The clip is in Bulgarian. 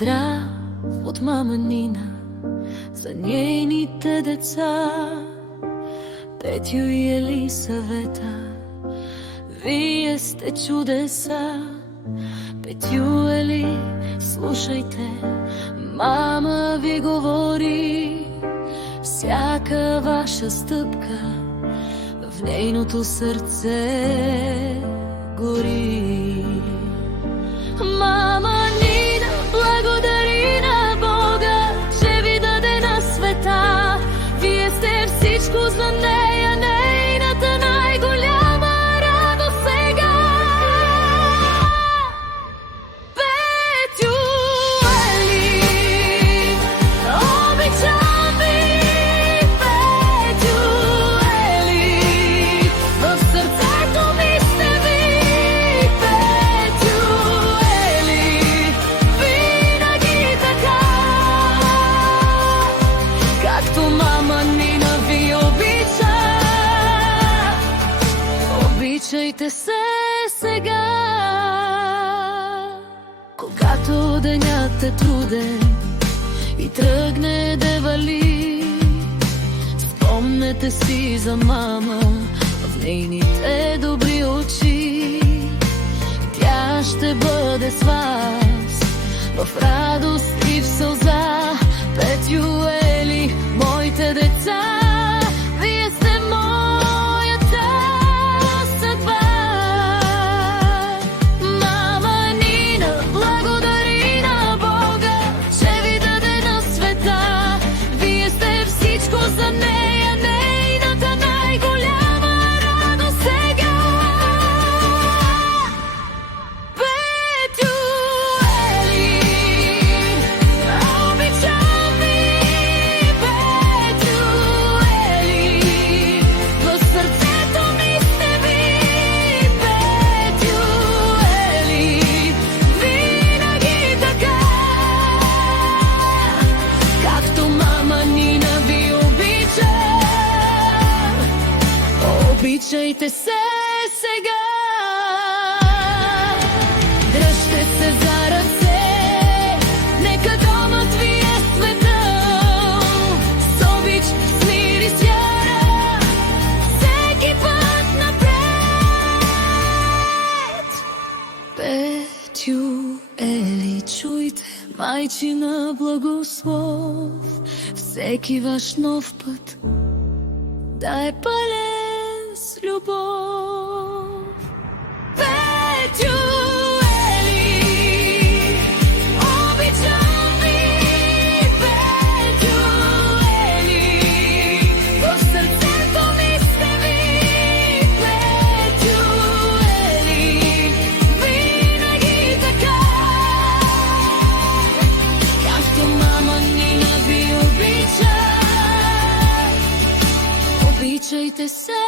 Поздрав от мама Нина за нейните деца, Петю и Елисавета. Вие сте чудеса. Петю, Ели, слушайте, мама ви говори. Всяка ваша стъпка в нейното сърце гори. Мама Нина, благодари на Бога, че ви даде на света. Вие сте всичко за нея, нейната най-голяма радост сега. Петю, Ели, обичам ви. Петю, Ели, в сърцето ми сте ви. Петю, Ели, винаги така, както мама Нина ви обича. Обичайте се сега. Когато денят е труден и тръгне да вали, спомнете си за мама в нейните добри очи. Тя ще бъде с вас в радост и в сълза. Петю, Ели, моите деца, вие сте моята съдба. Мама Нина, благодари на Бога, че ви даде на света. Вие сте всичко за нея, нейната най-голяма радост сега. Петю, Ели, обичам ви. Петю, Ели, в сърцето ми сте ви. Петю, Ели, винаги така, както мама Нина ви обича. Обичайте се сега. Дръжте се за ръце, нека домът ви е светъл. С обич, с мир и с вяра, всеки път напред. Петю, Ели, чуйте майчина благослов. Всеки ваш нов път да е пълен с любов. Петю, Ели, обичам ви. Петю, Ели, в сърцето ми сте ви. Петю, Ели, винаги така, както мама Нина ви обича. Обичайте се